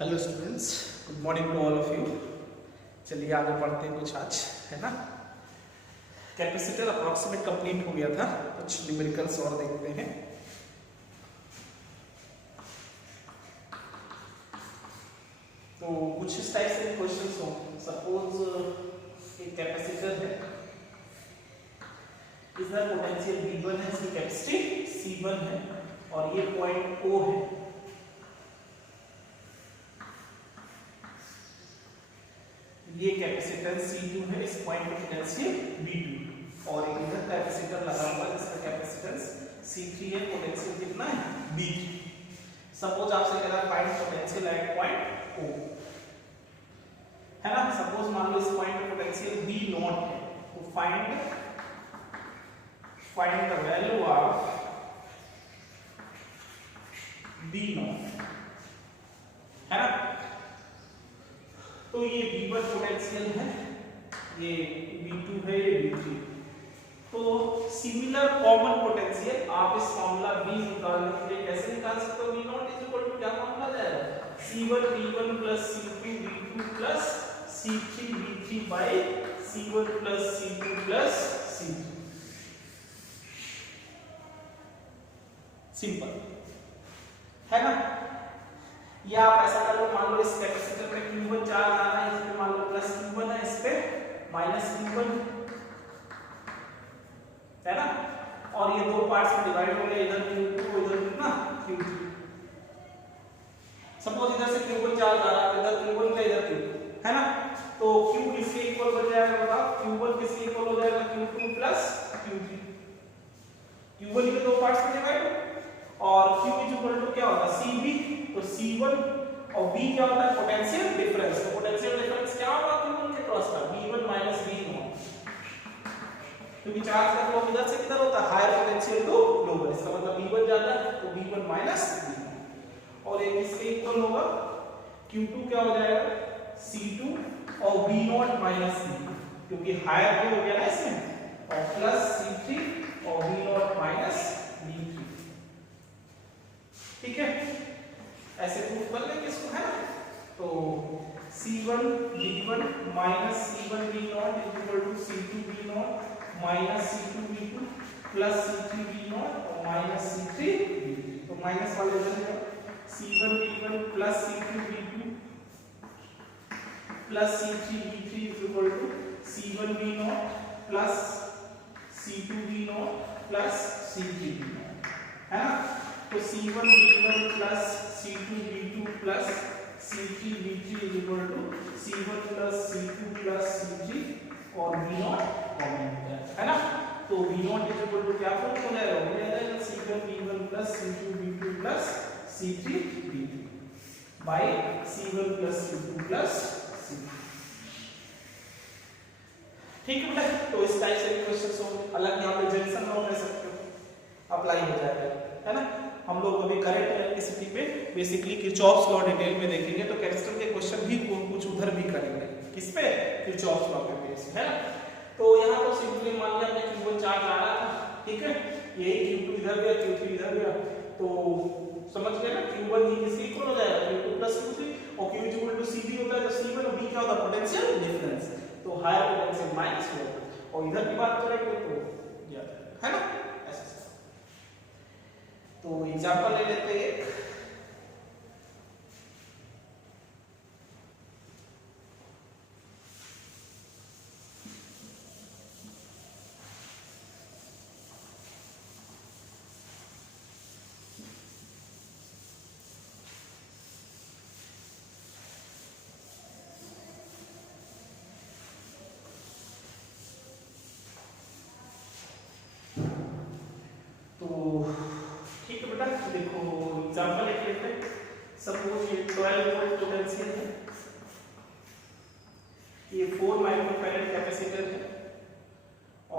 Hello students, good morning to all of you. चलिए आगे बढ़ते हैं कुछ आज, है ना। कैपेसिटर अप्रॉक्सीमेट कंप्लीट हो गया था, कुछ न्यूमेरिकल्स और देखते हैं। तो कुछ इस टाइप से क्वेश्चंस हो। सपोज एक कैपेसिटर है, इसका पोटेंशियल V1 है, इसकी कैपेसिटी C1 है और ये पॉइंट O है। ये कैपेसिटेंस C2 है, इस पॉइंट पे पोटेंशियल V2 और एक इधर कैपेसिटर लगा हुआ है जिसका कैपेसिटेंस C3 है, पोटेंशियल कितना है V3। सपोज आपसे कह रहा है find potential at point O, है ना। सपोज मान लो इस पॉइंट पे पोटेंशियल V0 है, तो find the value of V0, है ना। तो ये V1 पोटेंशियल है, ये V2 है, ये V3। तो सिमिलर कॉमन पोटेंशियल आप इस फॉर्मूला V निकालने के लिए कैसे निकाल सकते हो? V0 इज इक्वल टू क्या फॉर्मूला जाएगा? C1 V1 plus C2 V2 plus C3 V3 by C1 plus C2 plus C3। Simple, है ना। या आप ऐसा कर लो, मान लो इस कैपेसिटर में Q1 चार्ज आ रहा है, इस पे मान लो प्लस Q1 है, इस पे माइनस Q1, है ना। और ये दो पार्ट्स में डिवाइड हो गए, इधर Q2 इधर कितना Q3। सपोज इधर से Q1 चार्ज आ रहा है, इधर Q1 का इधर Q2, है ना। तो Q किसके इक्वल बन जाएगा बताओ? Q1 किसके इक्वल हो जाएगा? Q2 plus Q3। Q1 के दो पार्ट्स में डिवाइड और Q इज इक्वल टू क्या होगा? CB। तो C1 और V क्या होता है? Potential difference. तो पोटेंशियल डिफरेंस क्या होगा Q1 के क्रॉस का? V1 minus V0। क्योंकि चार्ज का फ्लो किधर से किधर होता है? Higher potential to lower. इसका मतलब V1 जाता है तो V1 माइनस V0 और एक इसके इक्वल होगा Q2 क्या हो जाएगा? C2 और V0 माइनस V, क्योंकि हायर भी हो गया ना इसमें, और प्लस C3 और V0 माइनस V3। ठीक है, ऐसे प्रूफ कर लेंगे इसको, है ना। तो C1 V1 minus C1 V0 is equal to C2 V0 minus C2 V2 plus C3 V0 और माइनस C3 V3। तो माइनस वाले इधर है, C1 V1 plus C2 V2 plus C3 V3 is equal to C1 V0 plus C2 V0 plus C3 V0, है ना। तो C1 V1 plus C2 V2 plus C3 V3 is equal to C1 plus C2 plus C3 और V0 common हो जाएगा, है ना। तो V0 is equal to क्या फॉर्म हो जाएगा? हो जाएगा C1 V1 plus C2 V2 plus C3 V3 by C1 plus C2 plus C3। ठीक है बेटा, तो इस टाइप से क्वेश्चंस हो। अलग यहाँ पे जंक्शन लॉ ले सकते हो, अप्लाई हो जाएगा, है ना। हम लोग अभी करंट इलेक्ट्रिसिटी पे बेसिकली किरचॉफ्स लॉ डिटेल में देखेंगे, तो कैपेसिटर के क्वेश्चन भी कुछ उधर भी करेंगे। किस पे? किरचॉफ्स लॉ पे बेस, है ना। तो यहाँ तो सिंपली मान लिया हमने Q1 चार्ज आ रहा था, ठीक है, यही Q2 इधर गया, Q3 इधर गया, तो समझ गए ना। Q1 ही किसके इक्वल हो जाएगा? Q2 प्लस Q3 और Q इक्वल टू CB होता है, तो C1 और B क्या होता है? Potential difference. तो हायर पोटेंशियल माइनस लोअर, और इधर की बात करेंगे तो ये, है ना। तो एग्जांपल ले लेते हैं। तो ठीक है बेटा, देखो एग्जांपल एक लेते हैं। सपोज ये 12 वोल्ट पोटेंशियल है, ये 4 माइक्रोफैराड कैपेसिटर है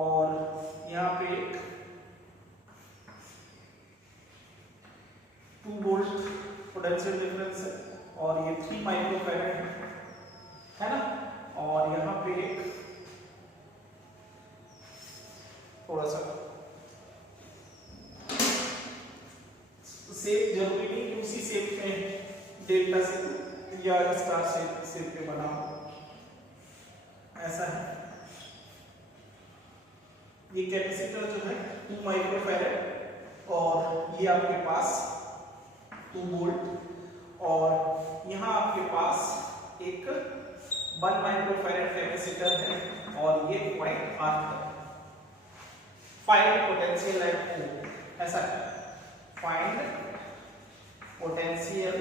और यहाँ पे 2 वोल्ट पोटेंशियल डिफरेंस है और ये 3 माइक्रोफैराड है ना। और यहाँ पे थोड़ा सा शेप जरूरी नहीं कि उसी शेप में डेल्टा से या स्टार शेप पे बना हो, ऐसा है। ये कैपेसिटर जो है 2 माइक्रोफैरड और ये आपके पास 2 वोल्ट और यहाँ आपके पास एक 1 माइक्रोफैरड कैपेसिटर है और ये पॉइंट R है। फाइंड पोटेंशियल एट O, ऐसा है, फाइंड पोटेंशियल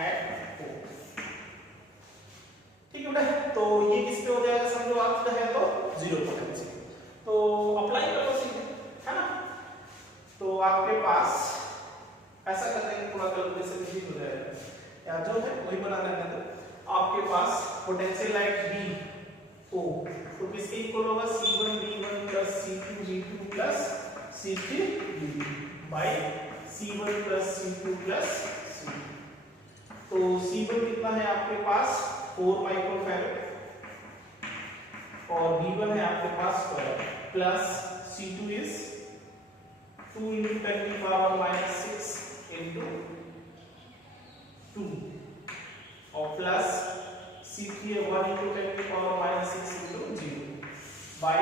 एट O। ठीक है बेटा, तो ये किस पे हो जाएगा समझो आप जो है तो जीरो पोटेंशियल। तो अप्लाई कर लो सीधे, है ना। तो आपके पास ऐसा करने के थोड़ा कैलकुलेशन भी हो जाएगा, या जो है वही बना लेना। तो आपके पास पोटेंशियल एट B O तो किसके इक्वल होगा, C1 V1 plus C2 V2 plus C3 V3 by C1 plus C2 plus C2। तो C1 कितना है आपके पास 4 माइक्रोफैरड और V1 है आपके पास 12 प्लस C2 इज 2 into 10 की पावर माइनस 6 into 2 और प्लस C3 है 1 into 10 की पावर माइनस 6 into 0 बाय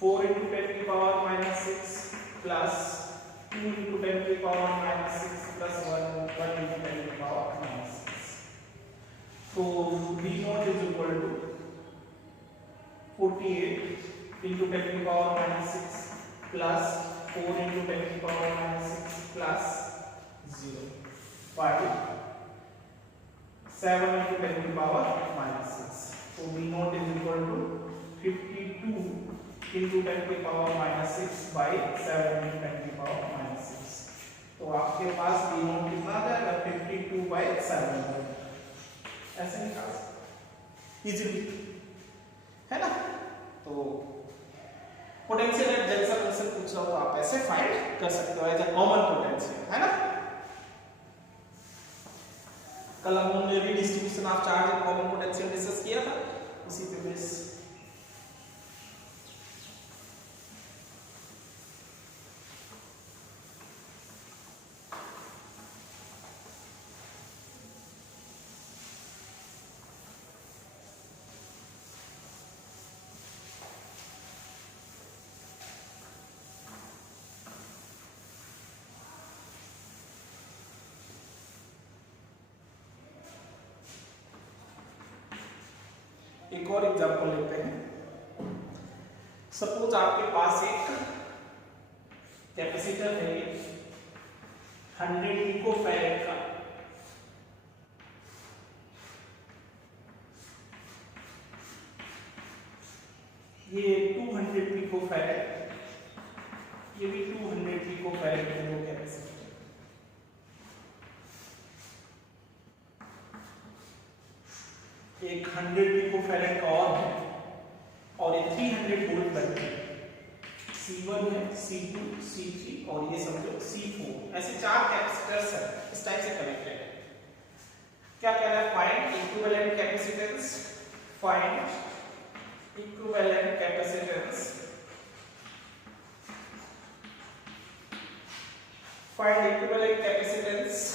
4 into 10 की पावर माइनस 6 प्लस 2 into 10 की पावर माइनस 6 प्लस 1 into 10 की पावर माइनस 6। तो V not is equal to 48 into 10 की पावर माइनस 6 प्लस 4 into 10 की power minus 6 plus 0 by 7 into 10 की पावर माइनस 6। तो V not is equal to 52 into 10 की power minus 6 bye 7 into 10 की power minus 6। तो आपके पास V not कितना आ जाएगा 52 बाय 7, ऐसे निकाल सकते इजीली, है ना। तो पोटेंशियल एट जैसा क्वेश्चन पूछ रहा हो आप ऐसे फाइंड कर सकते हो एज अ कॉमन पोटेंशियल, है ना। कल हम लोगों ने भी distribution of charge and common potential discuss किया था, उसी पे बेस एक और एग्जांपल लेते हैं। सपोज आपके पास एक कैपेसिटर है 100 पिकोफैरेड का, ये 200 पिकोफैरेड, ये भी 200 पिकोफैरेड है वो कैपेसिटर। एक 100 पिकोफैरेड का और है और ये 300 वोल्ट बैटरी है। C1 है, C2, C3 और ये समझो C4, ऐसे 4 कैपेसिटर्स है इस टाइप से कनेक्टेड है। क्या कह रहा है, find equivalent capacitance, find equivalent capacitance, find equivalent capacitance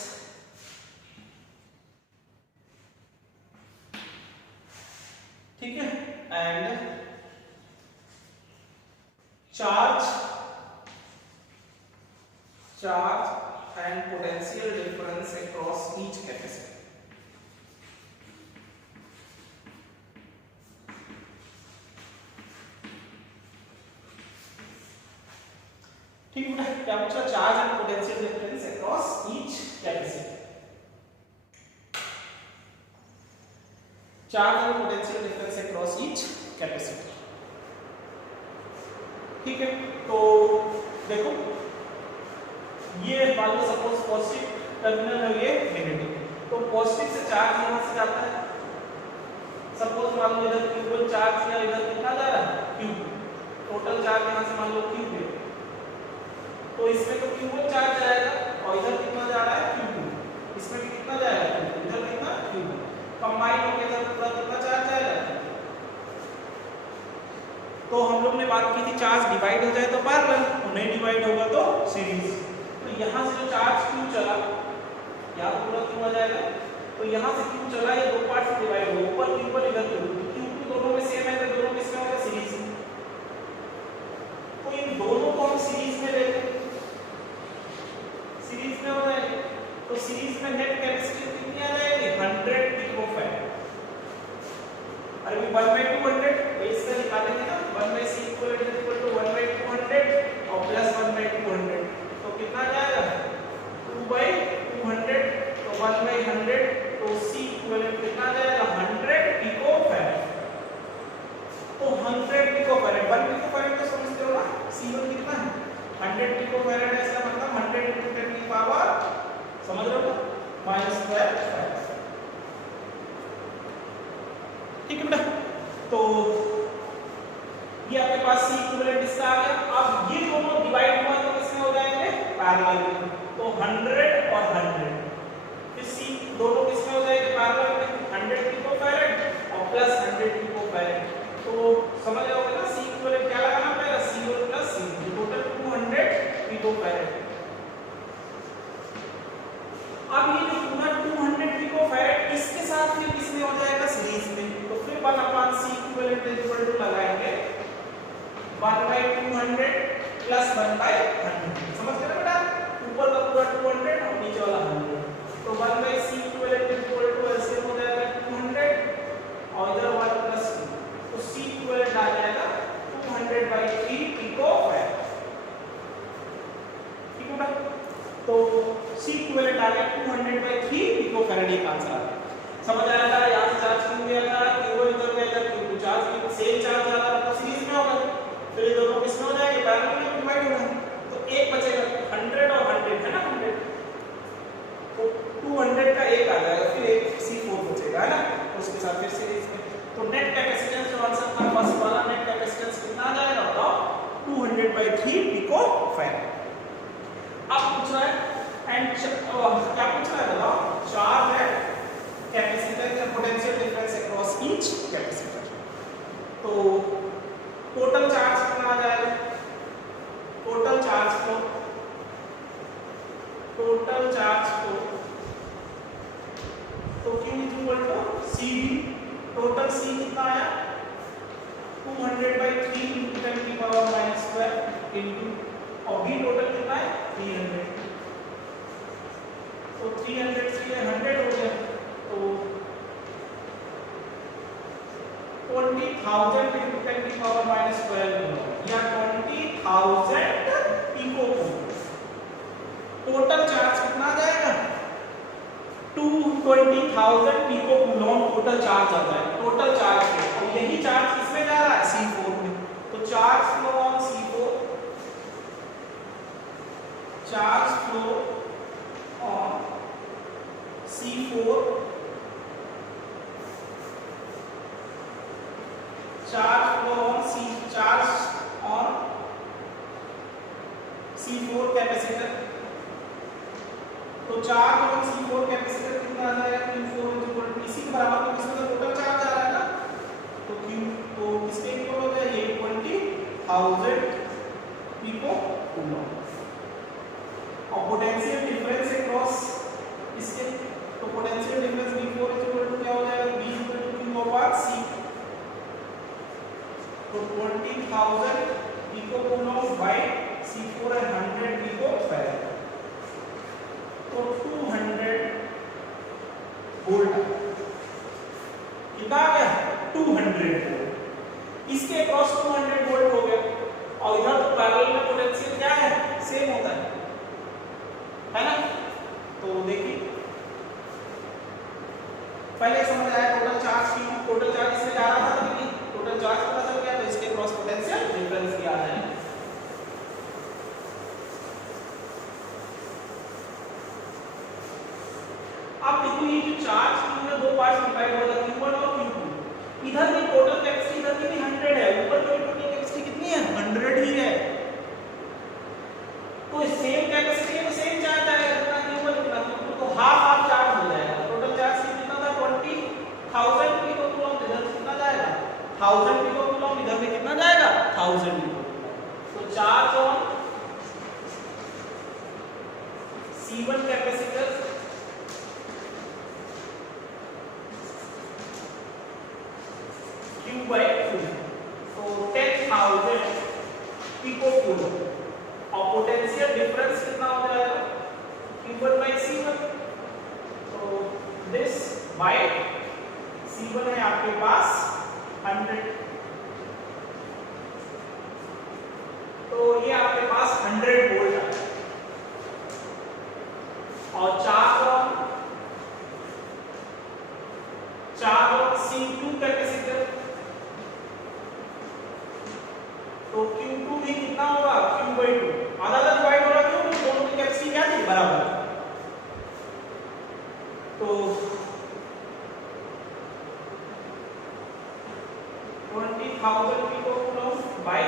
ठीक है, and charge and potential difference across each capacitor. ठीक है, क्या पूछा, charge and potential difference across each capacitor. Charge and potential difference across each capacitor. ठीक है, तो देखो ये मान लो सपोज पॉजिटिव टर्मिनल है, ये नेगेटिव, तो पॉजिटिव से चार्ज यहां से जाता है। सपोज मान लो इधर Q1 चार्ज किया, इधर कितना जा रहा है Q, टोटल चार्ज यहां से मान लो Q है, तो इसमें तो Q1 चार्ज जाएगा और इधर कितना जा रहा है Q2, इसमें भी कितना जाएगा Q2, इधर कितना Q1, कंबाइन होकर इधर पूरा कितना चार्ज जाएगा। तो हम लोग ने बात की थी चार्ज डिवाइड हो जाए तो पैरेलल और नहीं डिवाइड होगा तो सीरीज। तो तो यहाँ से जो चार्ज Q चला, यहाँ तो पूरा Q आ जाएगा, तो यहाँ से Q चला, ये दो पार्ट में डिवाइड हो, ऊपर Q पर इधर Q दोनों में सेम है, तो दोनों किसमें होगा, सीरीज में। तो इन दोनों को हम सीरीज में लेते हैं, सीरीज में हो जाएगी, तो सीरीज में नेट कैपेसिटी कितनी आ जाएगी, 100 पिकोफैराड। अरे 1/200 तो इससे निकालेंगे ना, 1/c = 1/200 और प्लस 1/200, तो कितना आ जाएगा, 2/200, तो 1/100, तो c इक्विवेलेंट कितना आ जाएगा, 100 पिकोफैराड। तो 100 पिकोफैराड, 1 पिकोफैराड तो समझते हो ना, C1 कितना है, 100 पिकोफैराड है, इसका मतलब 100 × 10 की पावर, समझ रहे हो, -12। ठीक है बेटा, तो ये आपके पास C इक्विवेलेंट इसका आ गया। अब ये दोनों डिवाइड हुआ तो किसमें हो जाएंगे, पैरेलल में, तो 100 और 100, फिर C दोनों किसमें हो जाएंगे, पैरेलल में, 100 पिकोफैराड और प्लस 100 पिकोफैराड। तो समझ रहे होगे ना, C इक्विवेलेंट क्या लगाना पड़ेगा, C1 + C2, टोटल 200 पिकोफैराड। अब ये जो पूरा 200 पिकोफैराड इसके साथ फिर किसमें हो जाएगा, सीरीज में, तो फिर 1/c इक्विवेलेंट लगाएंगे 1/200 + 1/100, समझ गए ना बेटा, ऊपर का पूरा 200 और नीचे वाला 100, तो 1/c इक्विवेलेंट ऐसे हो जाएगा 200 और इधर 1 + 2, तो c इक्विवेलेंट आ जाएगा 200/3 पिकोफैराड। ठीक है बेटा, तो C इक्विवेलेंट आ गया 200/3 पिकोफैराड, एक आंसर आ गया। समझ आया था, यहां से चार्ज क्यों गया था, Q1 इधर गया था, Q2 चार्ज सेम चार्ज आ रहा था, सीरीज में होगा, फिर ये दोनों किसमें हो जाएंगे, पैरेलल में डिवाइड होगा, तो एक बचेगा 100 और 100 है ना, 100, तो 200 का एक आ जाएगा, फिर एक C4 बचेगा, है ना, उसके साथ फिर सीरीज में। तो नेट कैपेसिटेंस जो आंसर था फर्स्ट वाला, नेट कैपेसिटेंस कितना आ जाएगा बताओ, 200/3 पिकोफैराड। अब पूछ रहा है एंड क्या पूछ रहा है बताओ, चार्ज है, capacitance and potential difference across each capacitor. तो टोटल चार्ज कितना आ जाएगा, टोटल चार्ज फ्लो तो Q = CD, टोटल C कितना आया, 200/3 × 10⁻⁻12 इनटू, और B टोटल कितना है, 300, तो 300 से 100 हो गया, तो 20,000 × 10⁻⁻12 या 20,000 पिकोकूलम। टोटल चार्ज कितना आ जाएगा, 20,000 पिकोकूलम टोटल चार्ज आ जाएगा, टोटल चार्ज है, और यही चार्ज किसमें जा रहा है, C4 में, तो charge flow on C4, charge flow on C4, charge on C4 capacitor, तो चार्ज ऑन C4 कैपेसिटर कितना आ जाएगा, Q4 इसी के बराबर, तो किसमें टोटल चार्ज आ रहा है ना, तो Q तो किसके इक्वल हो जाएगा, ये 20,000 पिकोकूलम। और पोटेंशियल डिफरेंस अक्रॉस इसके, तो पोटेंशियल डिफरेंस V4 क्या हो जाएगा, V Q/C, तो 20,000 पिकोकूलम बाय C4 है 100 पिकोफैराड, तो 200 वोल्ट कितना आ गया, 200 वोल्ट, इसके अक्रॉस 200 वोल्ट हो गया, और इधर तो पैरेलल में पोटेंशियल क्या है, सेम होता है ना। तो देखिए पहले समझ आया, टोटल चार्ज की, टोटल चार्ज इसमें जा रहा था, लेकिन टोटल चार्ज पता चल गया, तो इसके क्रॉस पोटेंशियल डिफरेंस किया है। अब देखो ये जो चार्ज Q में दो पार्ट्स डिवाइड हो जाता है, Q1 और Q2, इधर की टोटल कैपेसिटी इधर की भी 100 है, ऊपर की टोटल कैपेसिटी कितनी है, 100 ही है, तो सेम कैपेसिटी है तो सेम चार्ज आएगा, जितना Q1 उतना Q2, तो हाफ चार्ज हो जाएगा। टोटल चार्ज कितना था, 20,000 पिकोकूलम, इधर कितना जाएगा C1 capacitor Q by Q, तो 10,000 पिको कूलम और पोटेंशियल डिफरेंस कितना हो जाएगा Q1 by C1, तो दिस by C1 है आपके पास 100, तो ये आपके पास 100 वोल्ट है और 4 C2 कैपेसिटर, तो Q2 भी कितना होगा Q by 2, आधा डिवाइड हो रहा है क्यों, दोनों की कैपेसिटी क्या थी बराबर, तो 20,000 पिको कूलम by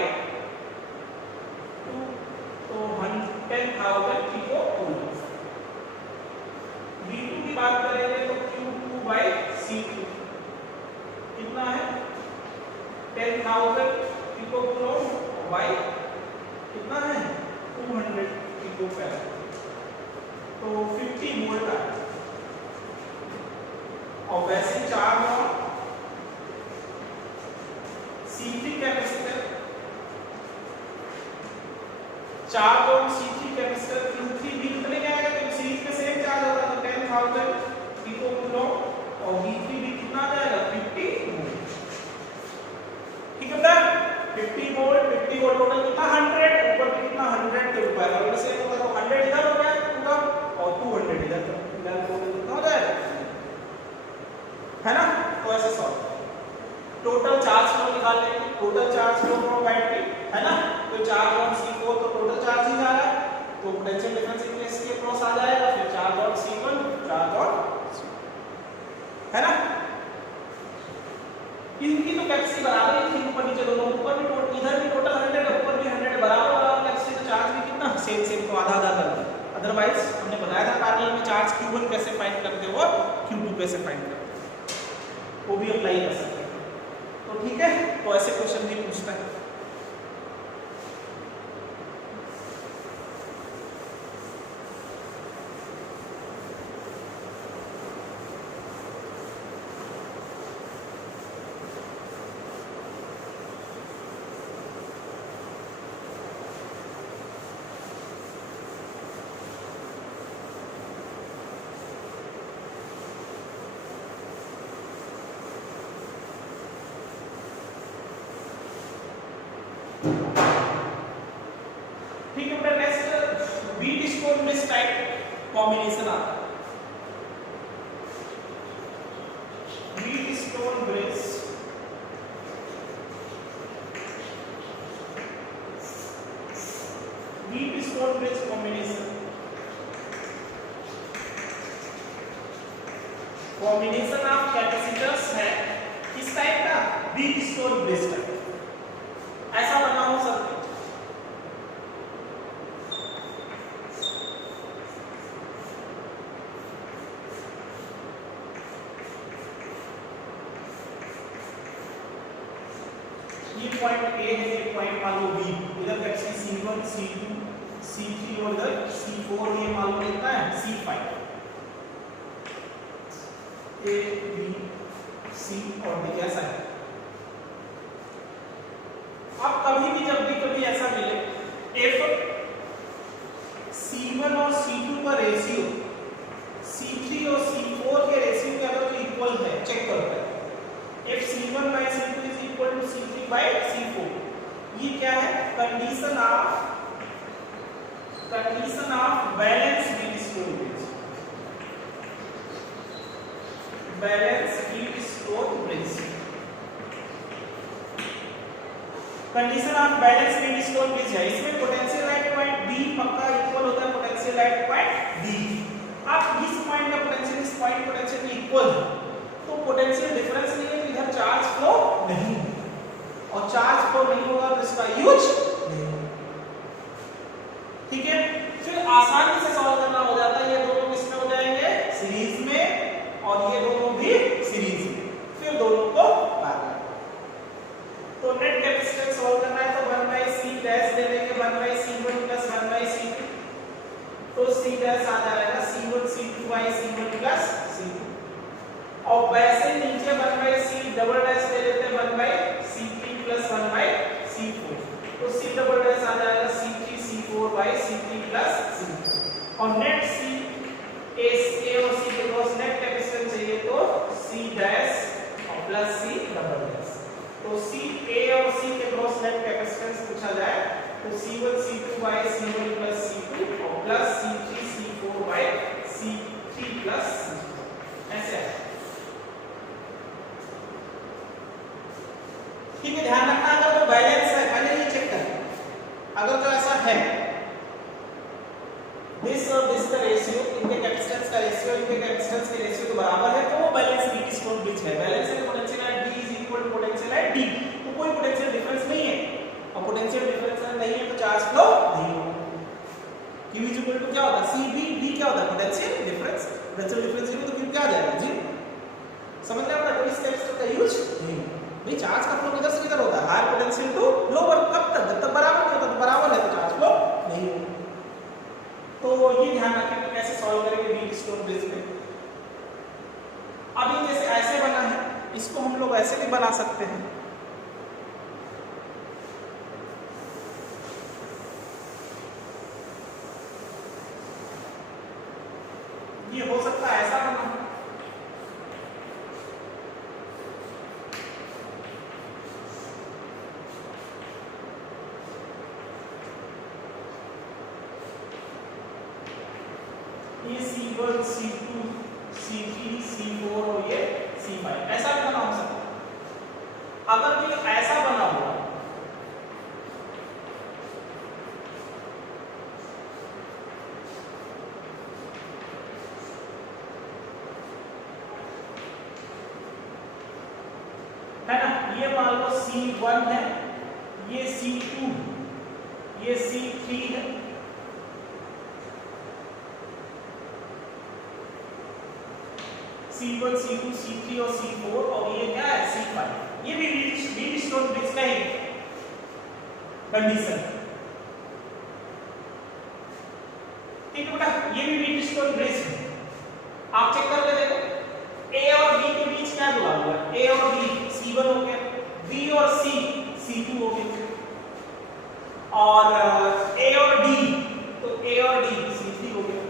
2, तो 10,000 पिको कूलम। V2 की बात करेंगे तो Q2 by C2 कितना है 10,000 पिको कूलम by कितना है 200 पिको फैराड, तो 50 वोल्ट है और वैसे 4 C3 capacitor, 4 C3 capacitor Q3 भी कितने का आएगा, क्योंकि सीरीज में सेम चार्ज होता है, तो 10,000 पिको कूलम और V3 भी कितना आ जाएगा 50 वोल्ट, ठीक है बेटा 50 वोल्ट टोटल कितना 100, ऊपर भी कितना 100 के ऊपर अगर से होगा तो 100 इधर हो गया पूरा और 200 इधर, तो टोटल कितना हो जाएगा, है ना, तो ऐसे सॉल्व टोटल चार्ज फ्लो निकाल लेंगे, total charge flow from battery, है ना, तो 4 C4 तो टोटल चार्ज ही जा रहा है, तो पोटेंशियल डिफरेंस इसके क्रॉस आ जाएगा, फिर 4 C1 4 है ना, इनकी तो कैपेसिटी बराबर ही थी, ऊपर नीचे दोनों, ऊपर भी इधर भी टोटल 100 है, ऊपर भी 100 बराबर कैपेसिटी, तो चार्ज भी कितना सेम तो आधा आधा कर दो, अदरवाइज हमने बताया था पैरेलल में चार्ज Q1 कैसे फाइंड करते हो और Q2 कैसे फाइंड करते हो, वो भी अप्लाई कर सकते हैं, तो ठीक है, तो ऐसे क्वेश्चन भी पूछता है। ठीक है बेटा, next Wheatstone bridge type combination आता है, Wheatstone bridge combination of capacitors है किस टाइप का, बीट स्टोन ब्रिज टाइप, ऐसा बना हो सकता है, ये पॉइंट A है, ये पॉइंट मान लो B, इधर कैपेसिटी C1 C2 C3 और इधर C4, ये मान लो कितना है C5, A B C और D ऐसा है। अब कभी भी जब भी कभी ऐसा मिले if C1 और C2 का रेशियो C3 और C4 के रेशियो के अगर इक्वल है, चेक करो पहले, if C1 by C2 is equal to C3 by C4, ये क्या है, condition of balance Wheatstone bridge, balance Wheatstone bridge, condition of balance Wheatstone bridge है, इसमें पोटेंशियल एट पॉइंट B पक्का equal होता है potential at point D, अब इस पॉइंट का पोटेंशियल इस पॉइंट पोटेंशियल इक्वल है, तो पोटेंशियल डिफरेंस नहीं है, तो इधर चार्ज फ्लो नहीं है, और चार्ज फ्लो नहीं होगा तो इसका यूज नहीं होगा, ठीक है, फिर आसानी से सॉल्व करना हो जाता है, ये दोनों किसमें हो जाएंगे सीरीज में और ये दोनों भी सीरीज में, फिर दोनों को पैरेलल, तो नेट कैपेसिटेंस सॉल्व करना है तो 1/C डैश ले लेंगे, 1/C1 + 1/C2, तो C डैश आ जाएगा और वैसे नीचे 1/c डबल डैश ले लेते हैं 1/c3 + 1/c4, तो c डबल डैश आ जाएगा c3 c4/c3 + c4 और नेट c a और c के क्रॉस नेट कैपेसिटेंस चाहिए तो c डैश और प्लस c डबल डैश, तो c a और c के क्रॉस नेट कैपेसिटेंस पूछा जाए तो c1 c2/c1 + c2 और प्लस c3 c4/c3 + c, ऐसे है। ठीक है, ध्यान रखना अगर वो बैलेंस है पहले ये चेक करना, अगर तो ऐसा है दिस और दिस का रेशियो, इनके कैपेसिटेंस का रेशियो इनके कैपेसिटेंस के रेशियो के बराबर है तो वो बैलेंस वीट स्टोन ब्रिज है। बैलेंस है potential at D = potential at D, तो कोई पोटेंशियल डिफरेंस नहीं है और पोटेंशियल डिफरेंस नहीं है तो चार्ज फ्लो नहीं होगा। Q = क्या होता है CB, D क्या होता है पोटेंशियल डिफरेंस, पोटेंशियल डिफरेंस 0 तो Q क्या आ जाएगा 0। समझ रहे हो ना, तो इस कैपेसिटर का यूज नहीं भाई, चार्ज का फ्लो किधर से किधर होता है हाई पोटेंशियल टू लोअर, कब तक जब तक बराबर नहीं होता, तो बराबर है तो चार्ज फ्लो नहीं होगा। तो ये ध्यान रखें कि कैसे सॉल्व करेंगे वीट स्टोन ब्रिज में। अभी जैसे ऐसे बना है इसको हम लोग ऐसे भी बना सकते हैं, ये हो सकता है ऐसा बना, ये C1 C2 C3 C4 और ये C5 ऐसा भी बना हो सकता है। अगर ये ऐसा बना हुआ है ना, ये मान लो C1 है, ये C2, ये C3 है, C1 C2 C3 और C4 और ये क्या है C5, ये भी वीट स्टोन ब्रिज का ही कंडीशन। ठीक है बेटा, ये भी वीट स्टोन ब्रिज है, आप चेक कर ले देखो A और B के बीच क्या जुड़ा हुआ है, A और B C1 हो गया, B और C C2 हो गया, और A और D तो A और D C3 हो गया,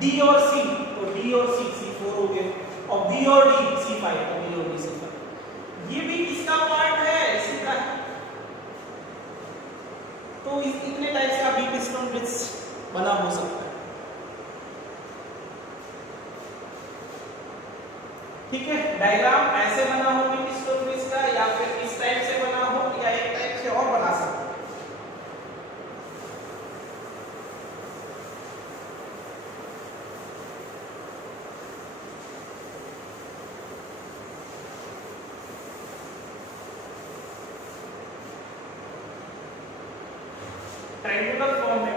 D और C तो D और C C4 हो गया, और B और D C5 तो B और D C5, ये भी इसका पार्ट है इसी का। तो इतने टाइप से आप वीट स्टोन ब्रिज बना हो सकता है। ठीक है, डायग्राम ऐसे बना हो वीट स्टोन ब्रिज का, या फिर इस टाइप से बना हो, या एक टाइप से और बना सकते हैं। ट्रायंगुलर फॉर्म में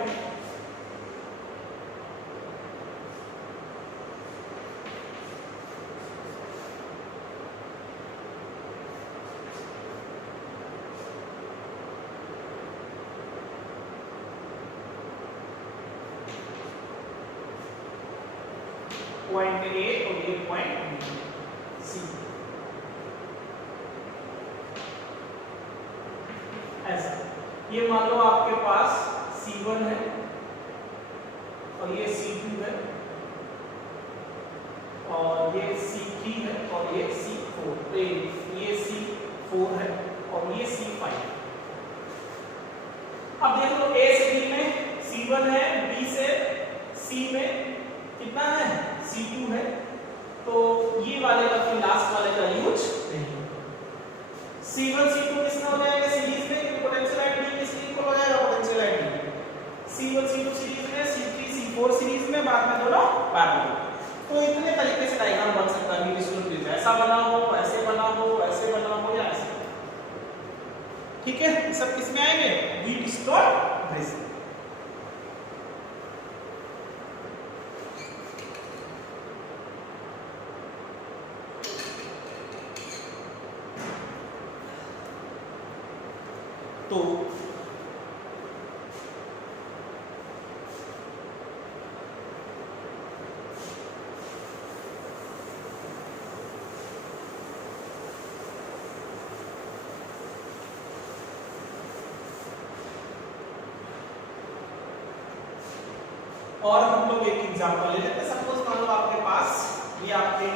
पॉइंट A और ये पॉइंट C, ऐसा। ये मान लो आपके पास C1 है और ये C2 है और ये C3 है और ये C4, ये C4 है और ये C5। अब देख लो A से B में C1 है, B से C में कितना है C2 है, तो ये वाले का फिर लास्ट वाले का यूज नहीं। C1 C2 किसमें हो जाएगा सीरीज में, क्योंकि पोटेंशियल एट D किसके इक्वल हो जाएगा potential at D, C1 C2 series में, C3 C4 सीरीज में, बाद में दोनों पैरेलल। तो इतने तरीके से डायग्राम बन सकता है वीट स्टोन ब्रिज, ऐसा बना हो, ऐसे बना हो, ऐसे बना हो या ऐसे। ठीक है, सब किसमें आएंगे वीट स्टोन ब्रिज। तो और हम लोग एक एग्जांपल ले लेते हैं। सपोज मान लो आपके पास ये आपके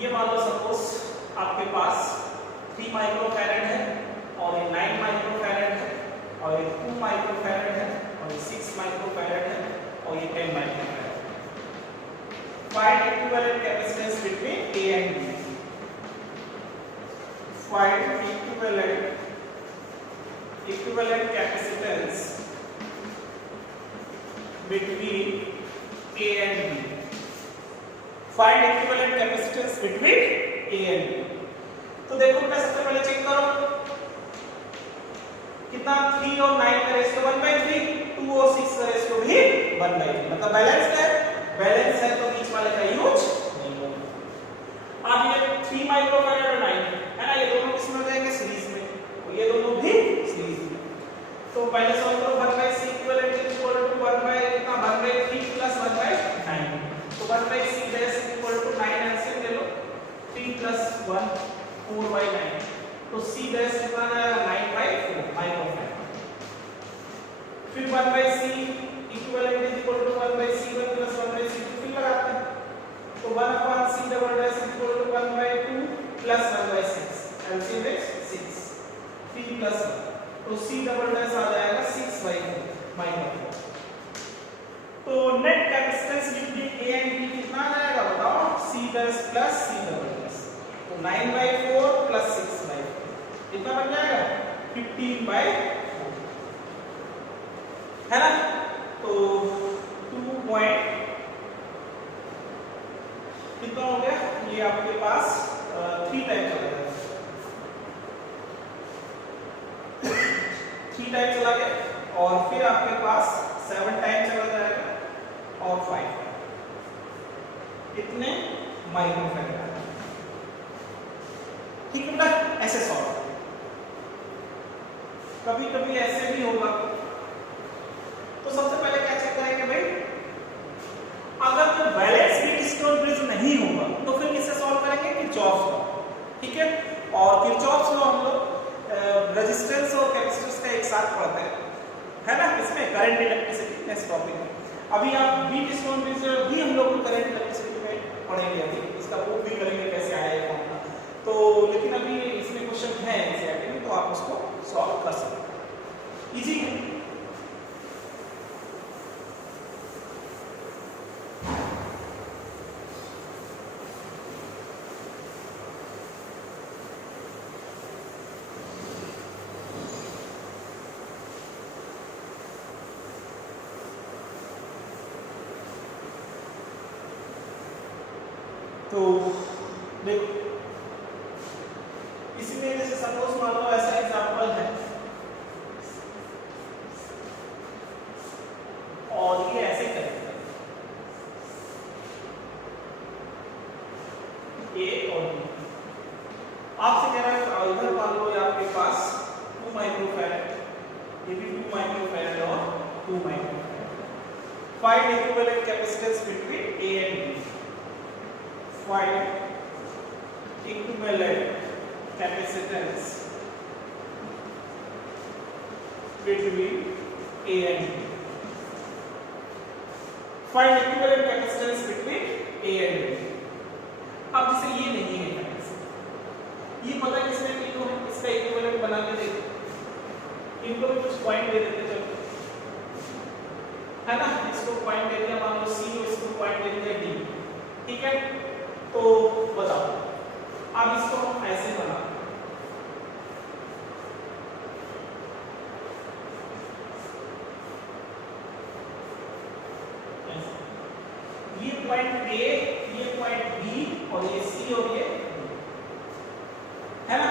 ये मान लो सपोज आपके पास 3 माइक्रोफैरड है और ये 9 माइक्रोफैरड है और ये 2 माइक्रोफैरड है और ये 6 माइक्रोफैरड है और ये 10 microfarad. Find equivalent capacitance between A and B. Find equivalent capacitance between A and B. Find equivalent capacitance between A and B. तो देखो मैं सबसे पहले चेक करो कितना 3 और 9 का रेशियो 1/3, 2 और 6 का रेशियो भी 1/3, मतलब बैलेंस्ड है। बैलेंस है तो बीच वाले का यूज नहीं होगा। अब ये 3 माइक्रोफैरड और 9 है ना, ये दोनों किस में हो जाएंगे? सीरीज में, और ये दोनों भी सीरीज में। तो पहले सॉल्व करो 1/c equivalent is equal to 1/3 plus 1/9। तो 1/c dash equal to 9 LCM ले लो, 3 प्लस 1 4/9। तो c डैश कितना आएगा? 9/4 माइक्रोफैरड। फिर 1/c equivalent is equal to 1/c1 plus 1/c2 फिर लगाते हैं। तो 1/c double dash equal to 1/2 plus 1/6 LCM is 6 3 plus 1। तो c डबल डैश आ जाएगा 6/4 माइक्रोफैरड। तो net capacitance between A and B कितना आ जाएगा बताओ? c dash plus c double dash. तो 9/4 प्लस 6/4 कितना बन जाएगा? 15/4 है ना। तो 2 पॉइंट कितना हो गया? ये आपके पास 3 टाइम चला गया, 3 टाइम चला गया और फिर आपके पास 7 टाइम चला जाएगा और 5 कितने माइक्रोफैरड। ठीक है बेटा, ऐसे सॉल्व। कभी कभी ऐसे भी होगा। तो सबसे पहले क्या चेक करेंगे भाई? अगर तो बैलेंस व्हीटस्टोन ब्रिज नहीं होगा तो फिर किससे सॉल्व करेंगे? Kirchhoff's law. ठीक है, और किरचॉफ्स लॉ हम लोग रेजिस्टेंस और कैपेसिटेंस का एक साथ पढ़ते हैं, है ना, इसमें करंट इलेक्ट्रिसिटी नेक्स्ट टॉपिक है। अभी आप व्हीटस्टोन ब्रिज भी हम लोग करंट इलेक्ट्रिसिटी में पढ़ेंगे, अभी इसका प्रूफ भी करेंगे कैसे आया है फॉर्मूला। तो लेकिन अभी इसमें क्वेश्चन है एनसीईआरटी में, तो आप उसको सॉल्व कर सकते हैं, इजी है। तो देखो इसमें जैसे सपोज मान लो ऐसा एग्जांपल है और ये ऐसे करेगा A और B। आपसे कह रहा है इधर मान लो ये आपके पास 2 माइक्रोफैरड, ये भी 2 माइक्रोफैरड और 2 microfarad. Find equivalent capacitance between A and B। Find equivalent capacitance between A and B. Find equivalent capacitance between A and B. अब जैसे ये नहीं है कैपेसिटेंस, ये पता है किसमें तीनों है, इसका इक्विवेलेंट बना के देखो, इनको भी कुछ पॉइंट दे देते चलो, है ना। इसको पॉइंट दे दिया मान लो C और इसको पॉइंट दे दिया D। ठीक है, तो बताओ अब इसको हम ऐसे बना, ये पॉइंट A, ये पॉइंट B और ये C और ये है ना।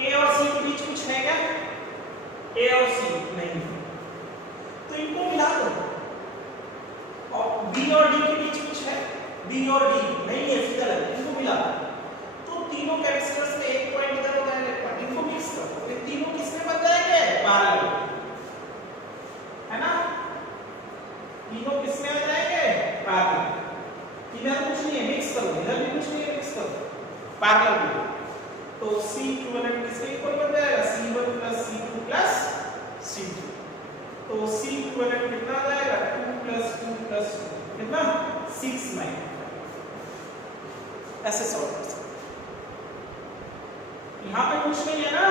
A और C के बीच कुछ है क्या? A और C नहीं, तो इनको मिला दो। और B और D के बीच कुछ है? B और D नहीं है, सीधा लगा, इनको मिला तो तीनों कैपेसिटर्स में एक पॉइंट इधर हो जाएगा, एक पॉइंट, इनको मिक्स कर दो, ये तीनों किसमें बन जाएंगे? पैरेलल, है ना। तीनों किसमें आ जाएंगे? पैरेलल। इधर कुछ नहीं है, मिक्स करो, इधर भी कुछ नहीं है, मिक्स करो, पैरेलल भी। तो C इक्विवेलेंट किसके इक्वल बन जाएगा C1 plus C2 plus C2। तो C इक्विवेलेंट कितना आ जाएगा 2 प्लस 2 प्लस 2 कितना 6 9। ऐसे सॉल्व कर सकते। यहाँ पे कुछ नहीं है ना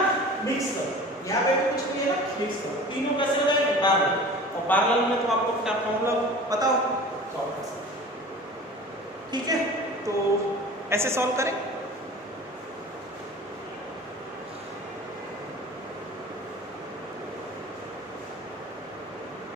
मिक्स करो, यहाँ पे भी कुछ नहीं है ना मिक्स करो, तीनों कैसे हो जाएंगे पैरेलल, और पैरेलल में तो आपको क्या फॉर्मूला पता हो, सॉल्व कर सकते। ठीक है, तो ऐसे सॉल्व करें।